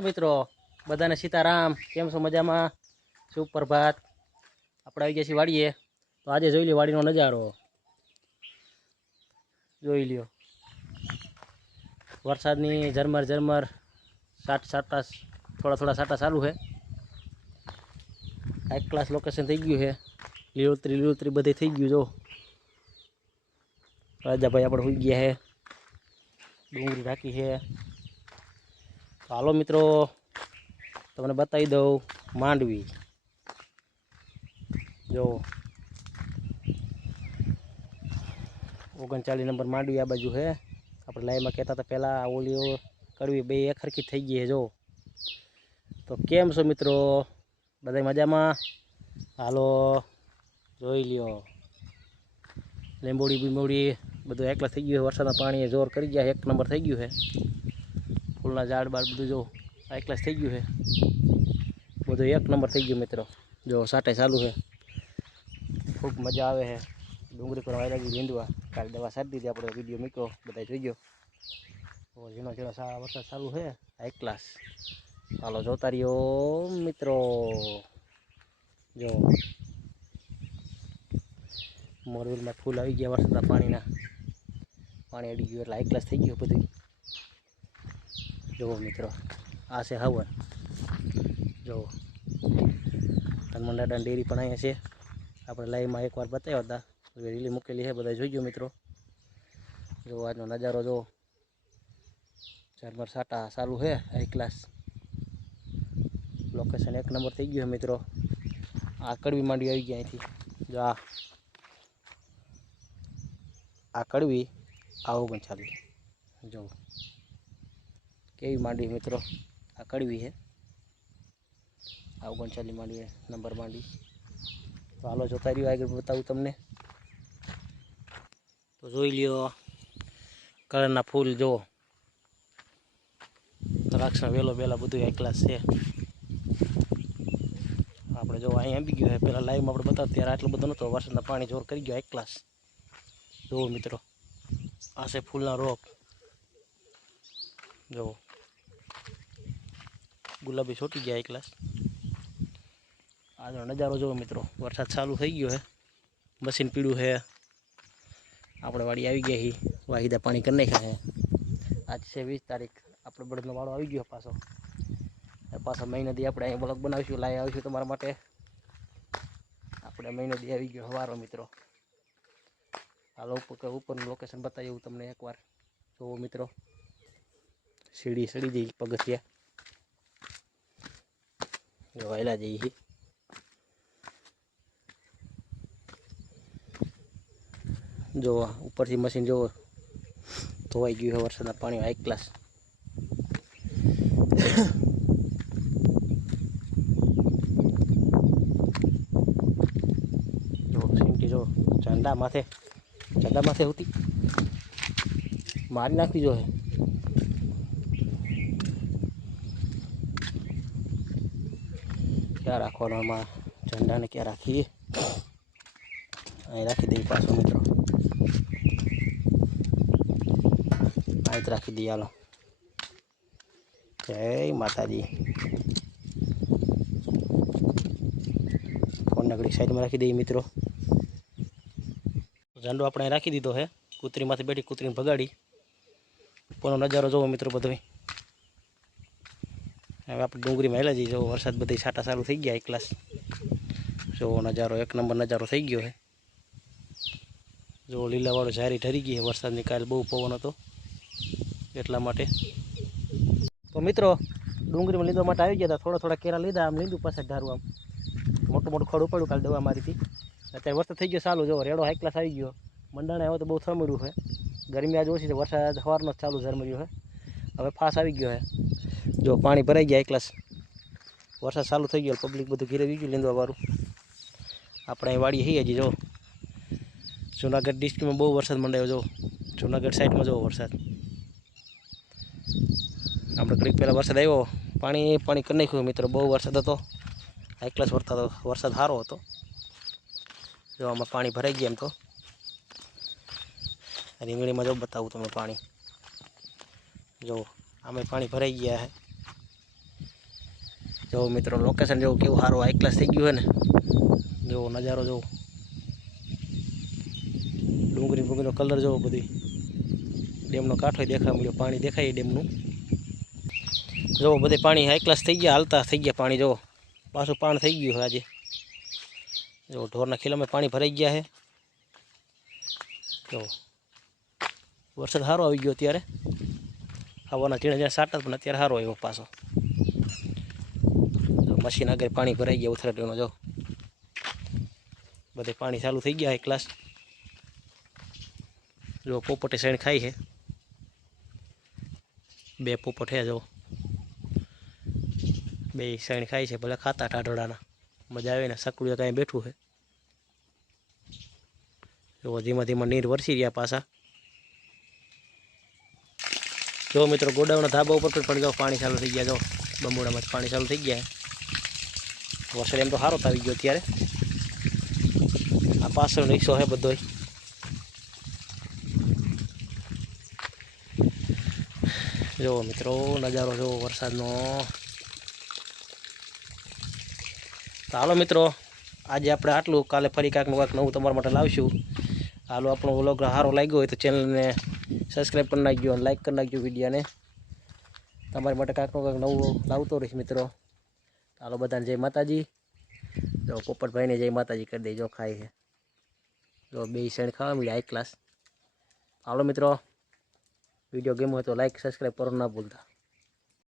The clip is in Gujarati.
મિત્રો? બધાને સીતારામ. કેમ છો મજામાં? શુભ પ્રભાત આપણે આવી ગયા છીએ વાડીએ. તો આજે જોઈ લ્યો વાડીનો નજારો. જોઈ લ્યો. વરસાદની ઝરમર ઝરમર. સાટ સાટા થોડા થોડા સાટા ચાલુ છે. હાઈ ક્લાસ લોકેશન થઈ ગયું છે. લીલોતરી લીલોતરી બધી થઈ ગયું, જો. રાજાભાઈ આપણે હોઈ ગયા છે. ડુંગળી રાખી છે. તો હાલો મિત્રો, તમને બતાવી દઉં માંડવી. જો. ઓગણચાલીસ નંબર માંડવી આ બાજુ છે આપણે લાઈમાં કહેતા હતા પહેલાં ઓલીઓ કરવી, બે એક હરખી થઈ ગઈ છે જો. તો કેમ છો મિત્રો? બધા મજામાં? હાલો, જોઈ લ્યો. લીંબોડી બીંબોડી બધું એકલા થઈ ગયું છે, વરસાદના પાણીએ જોર કરી ગયા એક નંબર થઈ ગયું છે. ફૂલના ઝાડ બાર બધું જો એકલાસ થઈ ગયું છે. બધું એક નંબર થઈ ગયું મિત્રો. જો સાટે ચાલુ છે. ખૂબ મજા આવે છે. ડુંગળી પર વાયરા ગઈ લીંદવા કાલે દવા સારી દીધી, આપણે વીડિયો મૂક્યો. બધા જોઈ ગયો. ઝીણો ઝીણો સા, વરસાદ ચાલુ છે. એક ક્લાસ હાલો, જોતા રહ્યો મિત્રો. જો. મોરબીમાં ફૂલ આવી ગયા વરસાદના પાણીના. પાણી અડી ગયું એટલે હાઈ ક્લાસ થઈ ગયું બધું જુઓ મિત્રો, આ છે હવન. જુઓ. હનુમાન દાદાની ડેરી પણ અહીંયા છે. આપણે લાઈવમાં એકવાર બતાવ્યા હતા. હવે મૂકેલી છે બધા જોઈ ગયો મિત્રો. જો આજનો નજારો જો ઝરમર સાટા ચાલુ છે હાઈ ક્લાસ લોકેશન એક નંબર થઈ ગયું મિત્રો. આ કડવી માંડવી આવી ગયા અહીંથી. જો આ. આ કડવી પણ ચાલ્યું જો કેવી માંડવી મિત્રો? આ કડવી છે. આ ઓગણચાલીસ માંડવી નંબર માંડવી. તો હાલો જોતા રહ્યો આગળ બતાવું તમને. તો જોઈ લ્યો, કલરના ફૂલ જુઓ દ્રાક્ષણ વેલો વેલા બધું એક છે. આપણે જો અહીંયા આવી ગયો પહેલાં લાઈવમાં આપણે બતાવતા ત્યારે આટલો બધું નહોતો, વરસાદના પાણી જોર કરી ગયો એક ક્લાસ જુઓ મિત્રો, આ છે ફૂલના રોપ. જુઓ. ગુલાબી છોટી ગયા એક ગ્લાસ. આજનો નજારો જોવો મિત્રો, વરસાદ ચાલુ થઈ ગયો છે મશીન પીળું છે આપણે વાડી આવી ગયા હી, વાહિદા પાણી કરી નાખ્યા છે આજ છે વીસ તારીખ, આપણે બળદનો વાળો આવી ગયો પાછો. પાછો મહિનાથી આપણે અહીં બ્લોગ બનાવીશું લાવી આવીશું તમારા માટે. આપણે મહિનાથી આવી ગયો હવારો મિત્રો. હાલો, ઉપર ઉપરનું લોકેશન બતાવી તમને એકવાર. જોવો મિત્રો. સીડી, સડી જઈ પગથિયા. જો વહેલા જઈએ જો ઉપરથી મશીન જોવો. ધોવાઈ ગયું છે વરસાદના પાણી હાઈ ક્લાસ જો ચાંદા માથે ચાંદા માથે હોતી મારી નાખવી જો ક્યાં રાખવાનો આમાં ઝંડાને ક્યાં રાખીએ અહીં રાખી દઈએ પાછો મિત્રો અહીં જ રાખી દઈએ હાલો જય માતાજી ફોન નગડી સાઈડમાં રાખી દઈએ મિત્રો ઝંડો આપણે રાખી દીધો છે કૂતરી માથે બેઠી કૂતરીને ભગાડી ઉપરનો નજારો જોવો મિત્રો બધો હવે આપણે ડુંગળીમાં હેલા જઈએ જો વરસાદ બધી છાટા ચાલુ થઈ ગયા એક ક્લાસ. જો નજારો એક નંબર નજારો થઈ ગયો છે. જો લીલાવાળો ઝારી ઠરી ગઈ છે. વરસાદની કાલ બહુ પવન હતો એટલા માટે. તો મિત્રો, ડુંગળીમાં લીધવા માટે આવી ગયા હતા. થોડા થોડા કેરા લીધા. આમ લીધું પાસે ધારું આમ. મોટું મોટું ખડું પડ્યું કાલે દવા મારીથી. અત્યારે વરસાદ થઈ ગયો ચાલુ. જો રેડો હાઈ ક્લાસ આવી ગયો. મંડાણે આવે તો બહુ થમડ્યું છે. ગરમી આજ ઓછી છે. વરસાદ સવારનો જ ચાલુ ઝરમર્યું છે. હવે ફાસ આવી ગયો છે. જો પાણી ભરાઈ ગયા એકલાસ વરસાદ ચાલુ થઈ ગયો પબ્લિક બધું ઘીરે આવી લીંદવા વાળું. આપણે અહીં વાડી હઈએ હજી, જો. જુનાગઢ ડિસ્ટ્રિક્ટમાં બહુ વરસાદ મંડાયો, જો. જુનાગઢ સાઈડમાં જો વરસાદ. આપણે ઘડીક પહેલાં વરસાદ આવ્યો. પાણી પાણી કરી નાખ્યું મિત્રો, બહુ વરસાદ હતો. એકલાસ ક્લાસ વરસાદ વરસાદ સારો હતો. જો આમાં પાણી ભરાઈ ગયા એમ તો. રીંગણીમાં જો બતાવું તમને પાણી. જો, આમાં પાણી ભરાઈ ગયા છે જો મિત્રો લોકેશન જેવું કેવું સારું હાઈ ક્લાસ થઈ ગયું છે ને. જેવો, નજારો જોવો. ડુંગળી ભૂંગળીનો કલર જોવો બધી. ડેમનો કાંઠો દેખાય મળ્યો, પાણી દેખાય ડેમનું. જોવો, બધે પાણી હાઈ ક્લાસ થઈ ગયા, હાલતા થઈ ગયા પાણી, જોવો. પાછું પાણ થઈ ગયું આજે. જો, ઢોરના ખીલામાં પાણી ભરાઈ ગયા છે. જો, વરસાદ સારો આવી ગયો અત્યારે. હવાના ઝીણા જ્યાં સાટા, પણ અત્યારે સારો આવ્યો પાછો. મશીન આગળ પાણી ભરાઈ ગયા ઉથરાટીનો જો. બધે પાણી ચાલુ થઈ ગયા એક ક્લાસ જો પોપટે શેણ ખાઈ છે બે પોપટ હે જો. બે શેણ ખાય છે, ભલે ખાતા ટાઢોડાના મજા આવે ને સકડું કાંઈ બેઠું છે જો ધીમા ધીમા નીર વરસી રહ્યા પાછા. જો મિત્રો, ગોડાઉનના ધાબા ઉપર પણ જો પાણી ચાલુ થઈ ગયા, જો. બંબુડામાં પાણી ચાલુ થઈ ગયા વરસાદ એમ તો સારો આવી ગયો અત્યારે આ પાછળ રિક્ષો છે બધો જો મિત્રો નજારો જો વરસાદનો તો હાલો મિત્રો આજે આપણે આટલું કાલે ફરી કાંઈક કાંઈક નવું તમારા માટે લાવીશું હાલો આપણો વ્લોગ સારો લાગ્યો હોય તો ચેનલને સબસ્ક્રાઈબ કરી નાખજો અને લાઇક કરી નાખજો વિડીયોને તમારી માટે કાંઈક કાંઈક નવું લાવતો રહીશ મિત્રો હાલો બધાને જય માતાજી. જો પોપટભાઈને જય માતાજી કરી દેજો, ખાય છે. જો બે શેણ ખાવા મળ્યા એક ક્લાસ હાલો મિત્રો વીડિયો ગમ્યો તો લાઈક સબસ્ક્રાઈબ કરવાનું ના ભૂલતા.